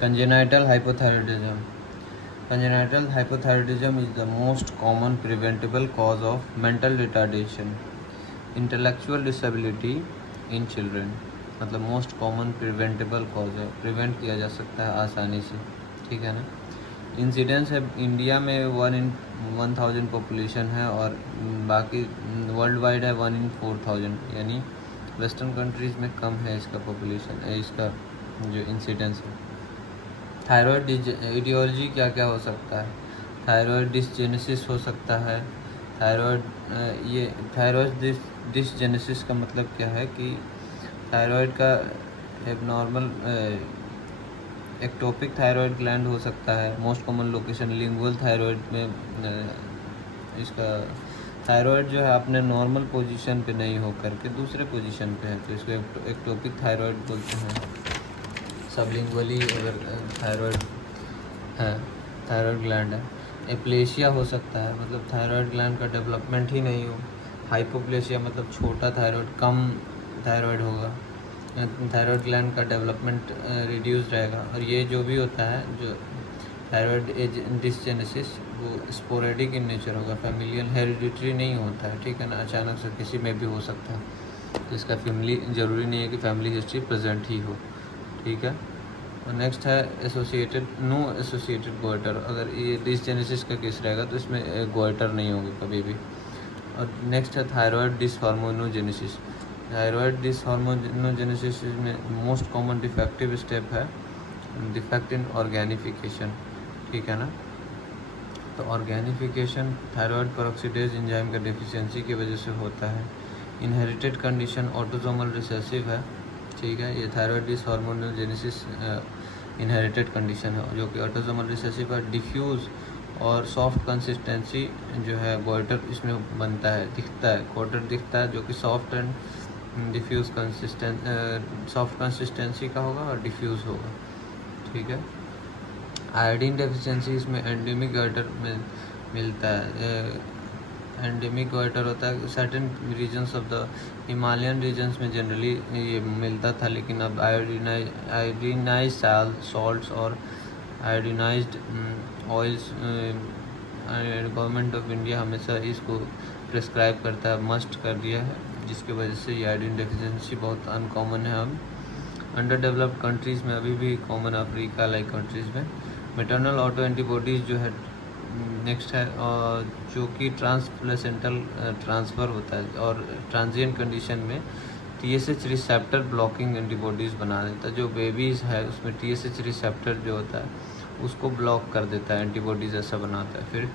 Congenital hypothyroidism. Congenital hypothyroidism is the most common preventable cause of mental retardation, intellectual disability in children. मतलब most common preventable cause है, prevent किया जा सकता है आसानी से, ठीक है ना। इंसिडेंस है इंडिया में 1 in 1000 पॉपुलेशन है और बाकी वर्ल्ड वाइड है 1 in 4000, यानी वेस्टर्न कंट्रीज़ में कम है इसका पॉपुलेशन, इसका जो इंसिडेंस है। थायराइड एटियोलॉजी क्या क्या हो सकता है? थायराइड डिसजेनेसिस हो सकता है। थायराइड डिसजेनेसिस का मतलब क्या है कि थायराइड का एबनॉर्मल एक्टोपिक थायराइड ग्लैंड हो सकता है। Most common location lingual thyroid में इसका थायराइड जो है अपने नॉर्मल पोजीशन पे नहीं हो करके दूसरे पोजीशन पे है, तो इसको एक्टोपिक थायराइड बोलते हैं। सबलिंगुअली अगर थायराइड है, थायराइड ग्लैंड है। एप्लेशिया हो सकता है, मतलब थायराइड ग्लैंड का डेवलपमेंट ही नहीं हो। हाइपोप्लेशिया मतलब छोटा थायराइड, कम थायराइड होगा, थायराइड ग्लैंड का डेवलपमेंट रिड्यूस रहेगा। और ये जो भी होता है, जो थायराइड डिसजेनेसिस, वो स्पोरेडिक इन नेचर होगा, फैमिलियल हेरिडिटरी नहीं होता है, ठीक है ना। अचानक से किसी में भी हो सकता है, तो इसका फैमिली ज़रूरी नहीं है कि फैमिली हिस्ट्री प्रेजेंट ही हो, ठीक है। और नेक्स्ट है एसोसिएटेड नो एसोसिएटेड गोइटर। अगर ये डिसजेनेसिस का केस रहेगा तो इसमें गोइटर नहीं होगा कभी भी। और नेक्स्ट है थायराइड डिसहार्मोनोजेनेसिस। थायराइड डिसहार्मोनोजेनेसिस में मोस्ट कॉमन डिफेक्टिव स्टेप है डिफेक्ट इन ऑर्गेनिफिकेशन, ठीक है ना। तो ऑर्गेनिफिकेशन थायराइड पेरोक्सीडेज एंजाइम का डेफिशिएंसी की वजह से होता है। इनहेरिटेड कंडीशन ऑटोसोमल रिसेसिव है, ठीक है। ये थायराइड डिसहार्मोनोजेनेसिस इनहेरिटेड कंडीशन है जो कि ऑटोसोमल रिसेसिव है। डिफ्यूज़ और सॉफ्ट कंसिस्टेंसी जो है गोइटर इसमें बनता है, दिखता है, गोइटर दिखता है जो कि soft and diffuse soft consistency का होगा और डिफ्यूज़ होगा, ठीक है। आयोडीन डेफिशिएंसी इसमें एंडेमिक गोइटर में मिलता है। एंडेमिक गोइटर होता है certain regions of the Himalayan regions में जनरली ये मिलता था, लेकिन अब आयोडीनाइज सॉल्ट्स और iodinised oils government of India हमेशा इसको प्रिस्क्राइब करता है, मस्ट कर दिया है, जिसकी वजह से ये आयोडीन डेफिशिएंसी बहुत अनकॉमन है अब अंडर डेवलप्ड कंट्रीज़ में, अभी भी कॉमन अफ्रीका लाइक कंट्रीज़ में। मेटरनल ऑटो एंटीबॉडीज़ जो है नेक्स्ट है, और जो कि ट्रांसप्लेसेंटल ट्रांसफ़र होता है और ट्रांजिएंट कंडीशन में TSH रिसेप्टर ब्लॉकिंग एंटीबॉडीज़ बना देता है। जो बेबीज़ है उसमें TSH रिसेप्टर जो होता है उसको ब्लॉक कर देता है, एंटीबॉडीज़ ऐसा बनाता है। फिर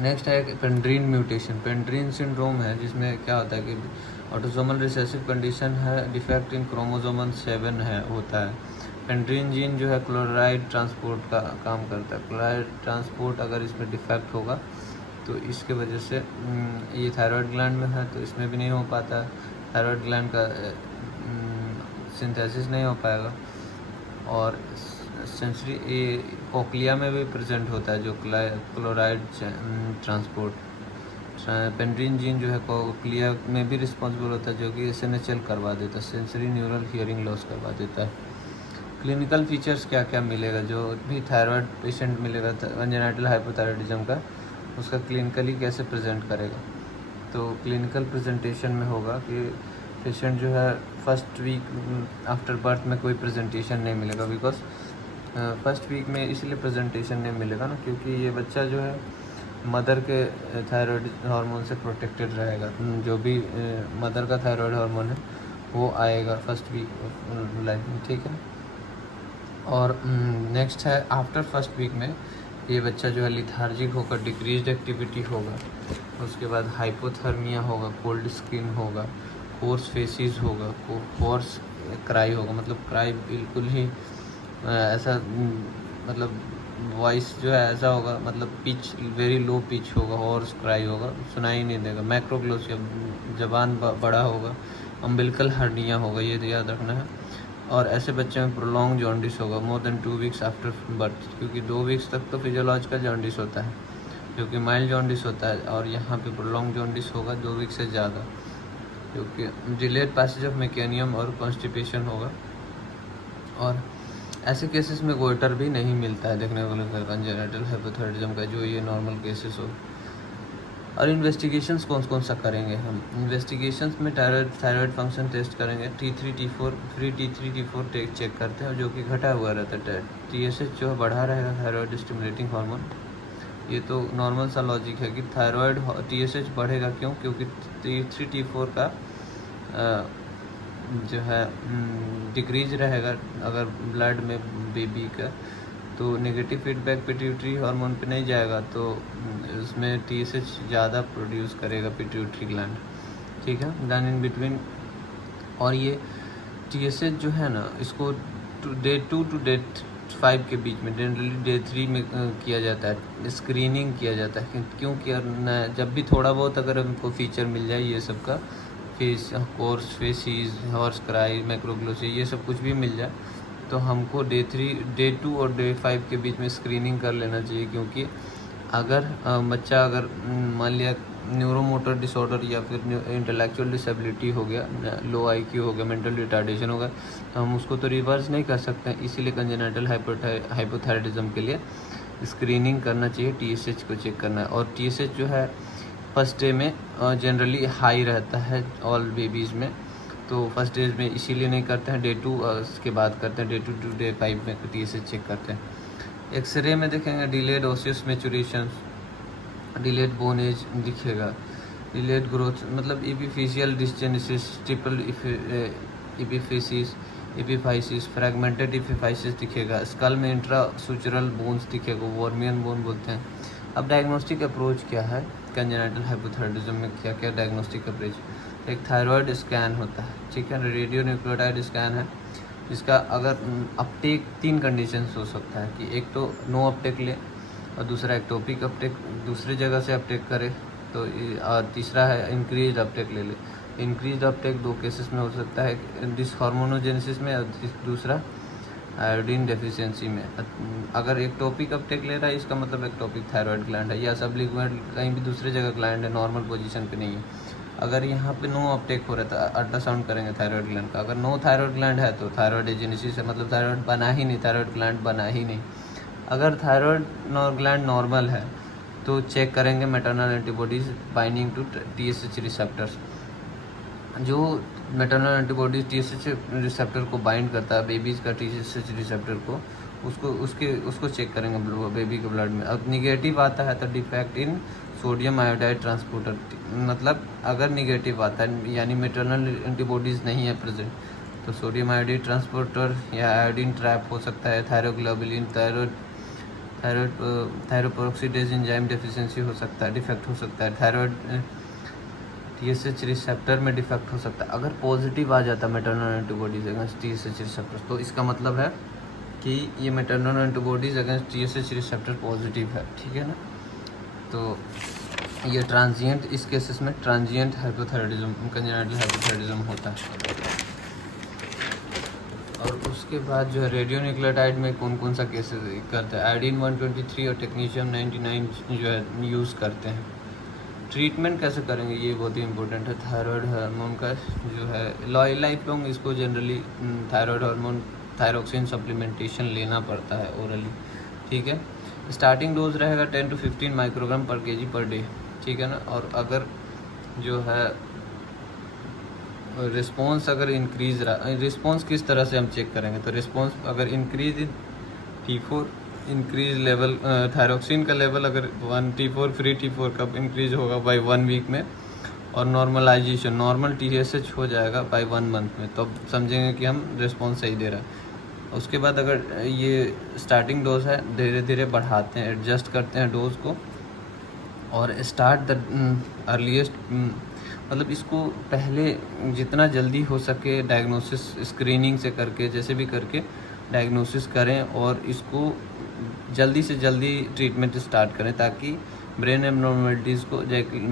नेक्स्ट है पेंड्रीन म्यूटेशन। पेंड्रीन सिंड्रोम है जिसमें क्या होता है कि ऑटोसोमल रिसेसिव कंडीशन है, डिफेक्ट इन क्रोमोसोम 7 है होता है। पेंड्रीन जीन जो है क्लोराइड ट्रांसपोर्ट का काम करता है। क्लोराइड ट्रांसपोर्ट अगर इसमें डिफेक्ट होगा तो इसके वजह से ये थायराइड ग्लैंड में है तो इसमें भी नहीं हो पाता, थायराइड ग्लैंड का सिंथेसिस नहीं हो पाएगा। और सेंसरी कोक्लिया में भी प्रेजेंट होता है जो क्लोराइड ट्रांसपोर्ट। पेंड्रीन जीन जो है कोक्लिया में भी रिस्पॉन्सिबल होता है जो कि SNHL करवा देता है, सेंसरी न्यूरल हियरिंग लॉस करवा देता है। क्लिनिकल फीचर्स क्या क्या मिलेगा जो भी थायराइड पेशेंट मिलेगा कंजेनिटल हाइपोथायराइडिज्म का, उसका क्लिनिकली कैसे प्रेजेंट करेगा? तो क्लिनिकल प्रेजेंटेशन में होगा कि पेशेंट जो है फर्स्ट वीक आफ्टर बर्थ में कोई प्रेजेंटेशन नहीं मिलेगा, बिकॉज फर्स्ट वीक में इसलिए प्रेजेंटेशन नहीं मिलेगा ना क्योंकि ये बच्चा जो है मदर के थायराइड हार्मोन से प्रोटेक्टेड रहेगा। जो भी मदर का थायराइड हार्मोन है वो आएगा फर्स्ट वीक लाइफ में, ठीक है। और नेक्स्ट है आफ्टर फर्स्ट वीक में ये बच्चा जो है लिथार्जिक होकर डिक्रीज्ड एक्टिविटी होगा, उसके बाद हाइपोथर्मिया होगा, कोल्ड स्किन होगा, होर्स फेसिस होगा, होर्स क्राई होगा, मतलब क्राई बिल्कुल ही ऐसा मतलब वॉइस जो है ऐसा होगा, मतलब पिच वेरी लो पिच होगा, हॉर्स क्राई होगा, सुनाई नहीं देगा। मैक्रोग्लोसिया जबान बड़ा होगा, अम्बिलिकल हर्निया होगा, ये तो याद रखना है। और ऐसे बच्चे में प्रोलॉन्ग जॉन्डिस होगा more than 2 weeks after birth, क्योंकि 2 वीक्स तक तो फिजियोलॉजिकल जॉन्डिस होता है जो कि माइल्ड जॉन्डिस होता है, और यहाँ पे प्रोलॉन्ग जॉन्डिस होगा 2 वीक से ज़्यादा, क्योंकि डिलेड पैसेज ऑफ मेकेनियम और कॉन्स्टिपेशन होगा। और ऐसे केसेस में गोइटर भी नहीं मिलता है देखने को मिलता है कंजेनिटल हाइपोथायराइडिज्म का, जो ये नॉर्मल केसेस हो। और इन्वेस्टिगेशंस कौन कौन सा करेंगे हम? इन्वेस्टिगेशंस में थायराइड फंक्शन टेस्ट करेंगे, T3 T4 free T3 T4 check करते हैं, जो कि घटा हुआ रहता है। TSH जो है बढ़ा रहेगा, थायराइड स्टिमुलेटिंग हार्मोन। ये तो नॉर्मल सा लॉजिक है कि थायराइड TSH बढ़ेगा, क्यों? क्योंकि T3 T4 का जो है डिक्रीज रहेगा अगर ब्लड में बेबी का, तो नेगेटिव फीडबैक पिट्यूटरी हार्मोन पे नहीं जाएगा, तो उसमें TSH ज़्यादा प्रोड्यूस करेगा पिट्यूटरी ग्लैंड, ठीक है। देन इन बिटवीन, और ये TSH जो है ना, इसको Day 2 to Day 5 के बीच में, जनरली Day 3 में किया जाता है, स्क्रीनिंग किया जाता है। क्यों किया? जब भी थोड़ा बहुत अगर हमको फीचर मिल जाए ये सब का, face coarse facies, hoarse cry, macroglossia, ये सब कुछ भी मिल जाए, तो हमको Day 2 और Day 5 के बीच में स्क्रीनिंग कर लेना चाहिए। क्योंकि अगर बच्चा अगर मान लिया न्यूरोमोटर डिसऑर्डर या फिर इंटेलेक्चुअल डिसेबिलिटी हो गया, लो IQ हो गया, मेंटल रिटार्डेशन हो गया, तो हम उसको तो रिवर्स नहीं कर सकते हैं। इसीलिए कंजेनिटल हाइपोथायराइडिज्म के लिए स्क्रीनिंग करना चाहिए, TSH को चेक करना है। और TSH जो है फर्स्ट डे में जनरली हाई रहता है ऑल बेबीज़ में, तो फर्स्ट डे में इसीलिए नहीं करते हैं, Day 2 के बाद करते हैं, Day 2 to Day 5 में TSH चेक करते हैं। एक्सरे में देखेंगे delayed osseous maturation, delayed bone age दिखेगा, डिलेड ग्रोथ मतलब epiphyseal dysgenesis, triple epiphysis, epiphysis, fragmented epiphysis दिखेगा, स्कल में इंट्रासुचरल बोन्स दिखेगा, वॉर्मियन बोन बोलते हैं। अब डायग्नोस्टिक अप्रोच क्या है कंजेनिटल हाइपोथायराइडिज्म में? क्या क्या डायग्नोस्टिक अप्रोच? एक थायराइड स्कैन होता है, ठीक है, रेडियो न्यूक्लियोटाइड स्कैन है, जिसका अगर अपटेक 3 कंडीशंस हो सकता है कि एक तो नो अपटेक ले, और दूसरा एक्टोपिक अपटेक दूसरी जगह से अपटेक करे, तो और तीसरा है इंक्रीज अपटेक ले ले। इंक्रीज अपटेक 2 केसेस में हो सकता है, डिसहार्मोनोजेनेसिस में, और दूसरा आयोडीन डेफिशिएंसी में। अगर एक्टोपिक अपटेक ले रहा है, इसका मतलब एक्टोपिक थायराइड ग्लैंड है, या सबलिक्विड कहीं भी दूसरी जगह ग्लैंड है, नॉर्मल पोजीशन पे नहीं है। अगर यहाँ पे नो अपटेक हो रहा है तो अल्ट्रासाउंड करेंगे थायराइड ग्लैंड का। अगर नो थायराइड ग्लैंड है तो थायराइड एजेनेसिस है, मतलब थायराइड बना ही नहीं, थायराइड ग्लैंड बना ही नहीं। अगर थायराइड ग्लैंड नॉर्मल है तो चेक करेंगे maternal antibodies binding to TSH receptors. जो मैटरनल एंटीबॉडीज़ TSH रिसेप्टर को बाइंड करता है, बेबीज़ का TSH रिसेप्टर को, उसको चेक करेंगे बेबी के ब्लड में। अब निगेटिव आता है तो defect in sodium iodide transporter, मतलब अगर निगेटिव आता है यानी मैटरनल एंटीबॉडीज़ नहीं है प्रेजेंट, तो सोडियम आयोडाइड ट्रांसपोर्टर या आयोडीन ट्रैप हो सकता है, थायरोग्लोबुलिन, थायरोपेरोक्सिडेज एंजाइम डेफिशिएंसी हो सकता है, डिफेक्ट हो सकता है, थायराइड TSH रिसेप्टर में डिफेक्ट हो सकता है। अगर पॉजिटिव आ जाता है maternal antibodies against TSH receptor, तो इसका मतलब है कि ये maternal antibodies against TSH receptor positive है, ठीक है ना। तो ये ट्रांजिएंट, इस केसेस में ट्रांजिएंट हाइपोथायराइडिज्म, कंजेनिटल हाइपोथायराइडिज्म होता है। और उसके बाद जो है रेडियो न्यूक्लियोटाइड में कौन कौन सा केसेस करते हैं? आयोडीन 123 और टेक्नीशियम 99 जो है यूज़ करते हैं। ट्रीटमेंट कैसे करेंगे, ये बहुत ही इंपॉर्टेंट है। थायराइड हार्मोन का जो है लाइफ लॉन्ग इसको generally thyroid hormone thyroxine supplementation लेना पड़ता है ओरली, ठीक है। स्टार्टिंग डोज रहेगा 10 to 15 माइक्रोग्राम पर kg पर डे, ठीक है ना। और अगर जो है रिस्पॉन्स अगर इंक्रीज रहा, रिस्पॉन्स किस तरह से हम चेक करेंगे? तो रिस्पॉन्स अगर increase in T4, increase level thyroxine का लेवल अगर 1 T4 फ्री T4 कब इंक्रीज होगा बाय 1 वीक में, और नॉर्मलाइजेशन नॉर्मल TSH हो जाएगा बाय 1 मंथ में, तो अब समझेंगे कि हम रिस्पॉन्स सही दे रहा है। उसके बाद अगर ये स्टार्टिंग डोज है, धीरे धीरे बढ़ाते हैं, एडजस्ट करते हैं डोज को, और स्टार्ट द अर्लीस्ट, मतलब इसको पहले जितना जल्दी हो सके डायग्नोसिस स्क्रीनिंग से करके, जैसे भी करके डायग्नोसिस करें, और इसको जल्दी से जल्दी ट्रीटमेंट स्टार्ट करें, ताकि ब्रेन एबनॉर्मलिटीज़ को,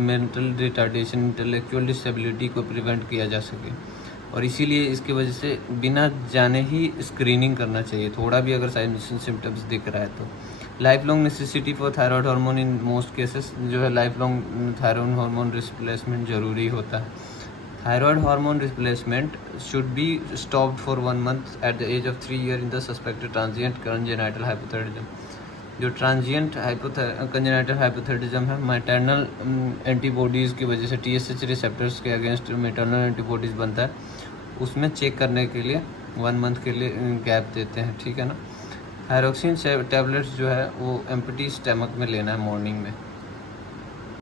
मेंटल रिटार्डेशन, इंटेलेक्चुअल डिसेबिलिटी को प्रिवेंट किया जा सके। और इसीलिए इसकी वजह से बिना जाने ही स्क्रीनिंग करना चाहिए, थोड़ा भी अगर साइन सिम्टम्स दिख रहा है तो। Life long necessity for thyroid hormone in most cases, जो है life long thyroid hormone replacement ज़रूरी होता है। Thyroid hormone replacement should be stopped for 1 month at the age of 3 years in the suspected transient congenital hypothyroidism. जो transient congenital hypothyroidism है, maternal antibodies की वजह से TSH रिसेप्टर्स के against maternal antibodies बनता है, उसमें चेक करने के लिए 1 month के लिए गैप देते हैं, ठीक है ना। थायरोक्सिन टैबलेट्स जो है वो एम्प्टी स्टमक में लेना है मॉर्निंग में।